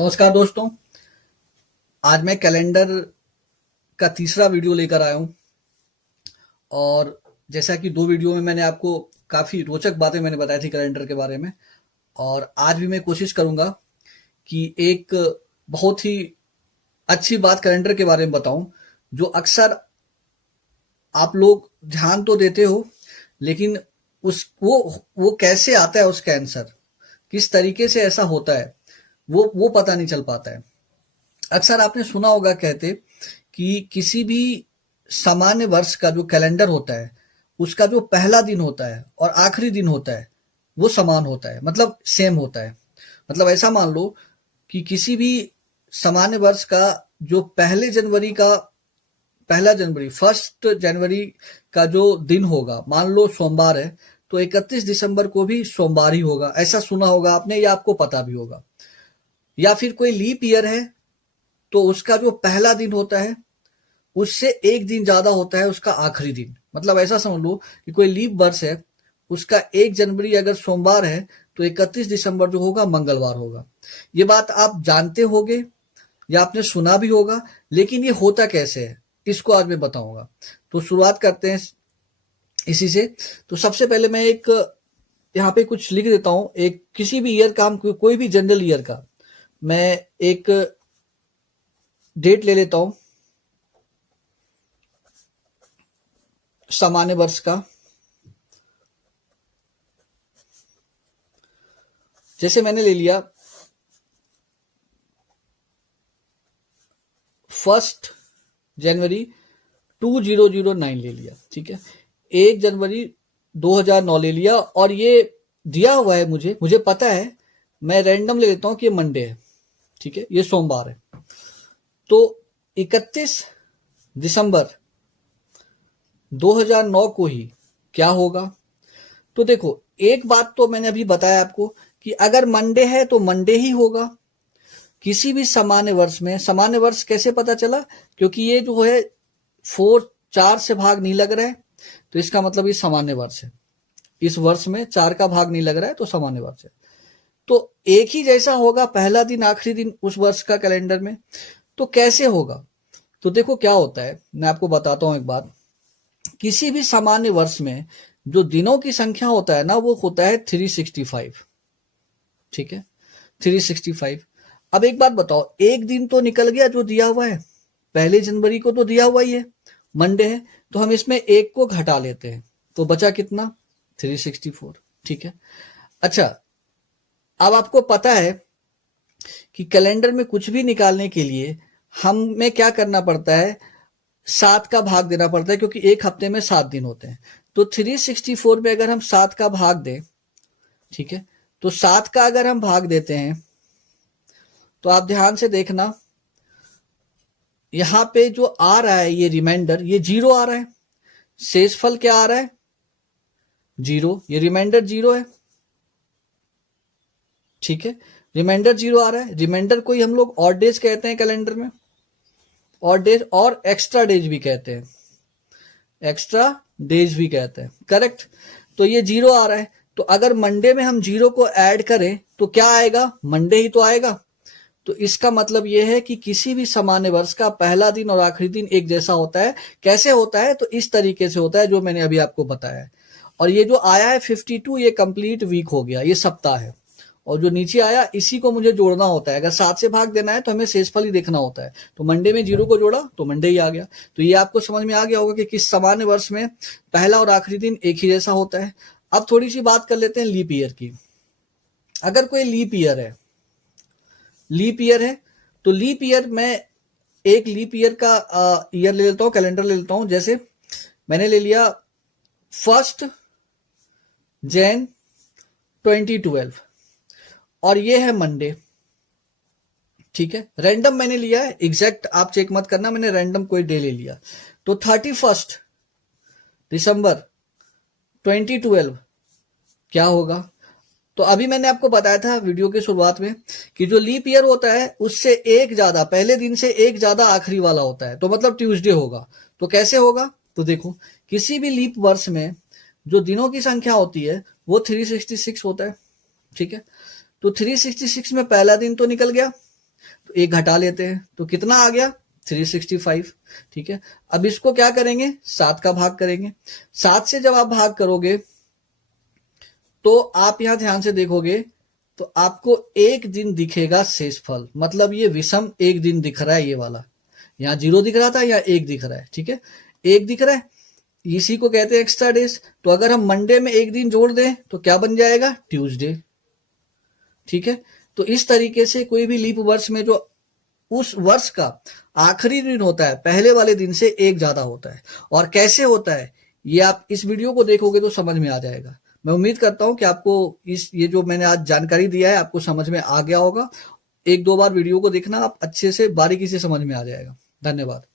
नमस्कार दोस्तों। आज मैं कैलेंडर का तीसरा वीडियो लेकर आया हूँ। और जैसा कि दो वीडियो में मैंने आपको काफ़ी रोचक बातें मैंने बताई थी कैलेंडर के बारे में, और आज भी मैं कोशिश करूँगा कि एक बहुत ही अच्छी बात कैलेंडर के बारे में बताऊं, जो अक्सर आप लोग ध्यान तो देते हो, लेकिन उस वो कैसे आता है, उसका आंसर किस तरीके से ऐसा होता है वो पता नहीं चल पाता है। अक्सर आपने सुना होगा कहते कि किसी भी सामान्य वर्ष का जो कैलेंडर होता है, उसका जो पहला दिन होता है और आखिरी दिन होता है वो समान होता है, मतलब सेम होता है। मतलब ऐसा मान लो कि किसी भी सामान्य वर्ष का जो पहला जनवरी 1 जनवरी का जो दिन होगा, मान लो सोमवार है, तो 31 दिसंबर को भी सोमवार ही होगा। ऐसा सुना होगा आपने या आपको पता भी होगा। या फिर कोई लीप ईयर है तो उसका जो पहला दिन होता है उससे एक दिन ज्यादा होता है उसका आखिरी दिन। मतलब ऐसा समझ लो कि कोई लीप वर्ष है, उसका 1 जनवरी अगर सोमवार है तो 31 दिसंबर जो होगा मंगलवार होगा। ये बात आप जानते होगे या आपने सुना भी होगा, लेकिन ये होता कैसे है इसको आज मैं बताऊंगा। तो शुरुआत करते हैं इसी से। तो सबसे पहले मैं एक यहाँ पे कुछ लिख देता हूँ, एक किसी भी ईयर का, हम कोई भी जनरल ईयर का मैं एक डेट ले लेता हूं सामान्य वर्ष का। जैसे मैंने ले लिया 1 जनवरी 2009 ले लिया, ठीक है। 1 जनवरी 2009 ले लिया, और ये दिया हुआ है, मुझे पता है, मैं रैंडम ले लेता हूं कि ये मंडे है, ठीक है, ये सोमवार है। तो 31 दिसंबर 2009 को ही क्या होगा। तो देखो, एक बात तो मैंने अभी बताया आपको कि अगर मंडे है तो मंडे ही होगा किसी भी सामान्य वर्ष में। सामान्य वर्ष कैसे पता चला? क्योंकि ये जो है 4 से भाग नहीं लग रहा है, तो इसका मतलब ये सामान्य वर्ष है। इस वर्ष में 4 का भाग नहीं लग रहा है तो सामान्य वर्ष है। तो एक ही जैसा होगा पहला दिन आखिरी दिन उस वर्ष का कैलेंडर में। तो कैसे होगा? तो देखो क्या होता है, मैं आपको बताता हूं एक बात। किसी भी सामान्य वर्ष में जो दिनों की संख्या होता है ना, वो होता है 365, ठीक है, 365। अब एक बात बताओ, एक दिन तो निकल गया जो दिया हुआ है, 1 जनवरी को तो दिया हुआ ही है, मंडे है, तो हम इसमें एक को घटा लेते हैं, तो बचा कितना? 364, ठीक है। अच्छा, अब आपको पता है कि कैलेंडर में कुछ भी निकालने के लिए हमें क्या करना पड़ता है? 7 का भाग देना पड़ता है, क्योंकि एक हफ्ते में 7 दिन होते हैं। तो 364 में अगर हम 7 का भाग दें, ठीक है, तो 7 का अगर हम भाग देते हैं तो आप ध्यान से देखना, यहां पे जो आ रहा है ये रिमाइंडर, ये 0 आ रहा है। शेषफल क्या आ रहा है? 0। ये रिमाइंडर 0 है, ठीक है, रिमाइंडर 0 आ रहा है। रिमाइंडर को ही हम लोग ऑड डेज कहते हैं कैलेंडर में, ऑड डेज और एक्स्ट्रा डेज भी कहते हैं, एक्स्ट्रा डेज भी कहते हैं, करेक्ट। तो ये 0 आ रहा है, तो अगर मंडे में हम 0 को ऐड करें तो क्या आएगा? मंडे ही तो आएगा। तो इसका मतलब यह है कि किसी भी सामान्य वर्ष का पहला दिन और आखिरी दिन एक जैसा होता है। कैसे होता है? तो इस तरीके से होता है जो मैंने अभी आपको बताया है। और ये जो आया है 52, ये कंप्लीट वीक हो गया, ये सप्ताह है। और जो नीचे आया इसी को मुझे जोड़ना होता है। अगर 7 से भाग देना है तो हमें शेषफल ही देखना होता है। तो मंडे में 0 को जोड़ा तो मंडे ही आ गया। तो ये आपको समझ में आ गया होगा कि किस सामान्य वर्ष में पहला और आखिरी दिन एक ही जैसा होता है। अब थोड़ी सी बात कर लेते हैं लीप ईयर की। अगर कोई लीप ईयर है, तो लीप ईयर में एक लीप ईयर का ईयर ले लेता हूं, कैलेंडर ले लेता हूं। जैसे मैंने ले लिया 1 जनवरी 2012, और ये है मंडे, ठीक है। रैंडम मैंने लिया है, एग्जैक्ट आप चेक मत करना, मैंने रैंडम कोई डे ले लिया। तो 31 दिसंबर 2012 क्या होगा? तो अभी मैंने आपको बताया था वीडियो की शुरुआत में कि जो लीप ईयर होता है उससे एक ज्यादा, पहले दिन से एक ज्यादा आखिरी वाला होता है, तो मतलब ट्यूसडे होगा। तो कैसे होगा? तो देखो, किसी भी लीप वर्ष में जो दिनों की संख्या होती है वो 366 होता है, ठीक है। तो 366 में पहला दिन तो निकल गया, तो एक घटा लेते हैं, तो कितना आ गया 365। ठीक है, अब इसको क्या करेंगे, 7 का भाग करेंगे। 7 से जब आप भाग करोगे तो आप यहां ध्यान से देखोगे तो आपको एक दिन दिखेगा शेषफल, मतलब ये विषम एक दिन दिख रहा है, ये वाला यहाँ 0 दिख रहा था, या 1 दिख रहा है। ठीक है, 1 दिख रहा है, इसी को कहते हैं एक्स्ट्रा डेज। तो अगर हम मंडे में एक दिन जोड़ दें तो क्या बन जाएगा, ट्यूसडे। ठीक है, तो इस तरीके से कोई भी लीप वर्ष में जो उस वर्ष का आखिरी दिन होता है, पहले वाले दिन से एक ज्यादा होता है। और कैसे होता है ये आप इस वीडियो को देखोगे तो समझ में आ जाएगा। मैं उम्मीद करता हूं कि आपको ये जो मैंने आज जानकारी दिया है आपको समझ में आ गया होगा। एक दो बार वीडियो को देखना, आप अच्छे से बारीकी से समझ में आ जाएगा। धन्यवाद।